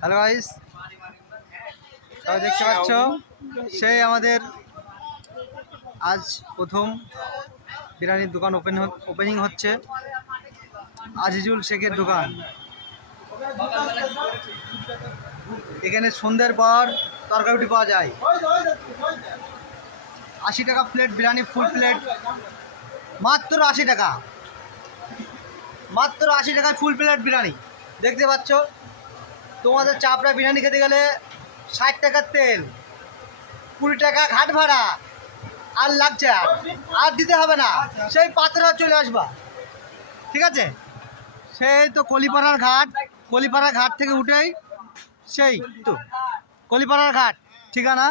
Hello guys, সবাই দেখতে পাচ্ছ সেই আমাদের আজ প্রথম বিরিয়ানির দোকান ওপেনিং হচ্ছে। আজিজুল শেখের দোকান। এখানে সন্ধ্যের পর তরকারি রুটি পাওয়া যায়। 80 টাকা প্লেট বিরিয়ানি, ফুল প্লেট মাত্র 80 টাকা। মাত্র 80 টাকায় ফুল প্লেট বিরিয়ানি দেখতে পাচ্ছ। তোমাদের চাপড়া বিরিয়ানি খেতে গেলে 60 টাকার তেল, 20 টাকা ঘাট ভাড়া আর লাগছে, আর দিতে হবে না। সেই পাত্রা চলে আসবা, ঠিক আছে? সেই তো কলিপাড়ার ঘাট থেকে উঠেই সেই তো কলিপাড়ার ঘাট ঠিকানা।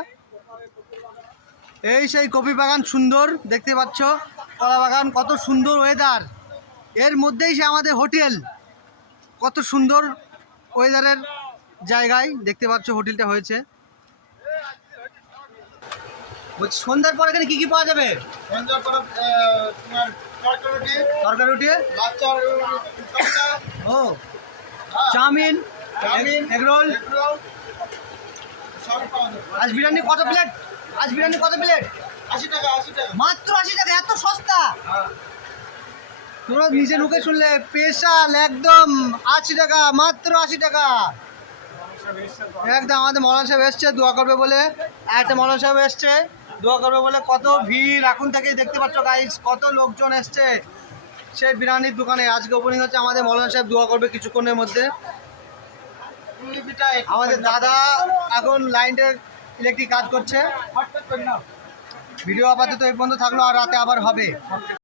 এই সেই কফি বাগান সুন্দর দেখতে পাচ্ছ, কলা বাগান, কত সুন্দর ওয়েদার। এর মধ্যেই সে আমাদের হোটেল, কত সুন্দর ওয়েদারের জায়গায় দেখতে পাচ্ছ হোটেলটা হয়েছে। বলছি সন্ধ্যার পর এখানে কি পাওয়া যাবে? সন্ধ্যার পর তোমার তরকারি রুটি, ও চাউমিন, এগ রোল। আজ বিরিয়ানি কত প্লেট? 80 টাকা। মাত্র 80 টাকা, এত সস্তা। তোমরা নিজে মুখে শুনলে, স্পেশাল একদম 80 টাকা, মাত্র 80 টাকা একদম। আমাদের মৌলানা সাহেব এসছে দোয়া করবে বলে, একটা মৌলানা সাহেব এসছে দোয়া করবে বলে। কত ভিড় এখন থেকেই দেখতে পাচ্ছ গাইস, কত লোকজন এসছে সেই বিরিয়ানির দোকানে। আজকে ওপেনিং হচ্ছে, আমাদের মৌলানা সাহেব দোয়া করবে কিছুক্ষণের মধ্যে। আমাদের দাদা এখন লাইনের ইলেকট্রিক কাজ করছে। ভিডিও আপাতত এই পর্যন্ত থাকলো, আর রাতে আবার হবে।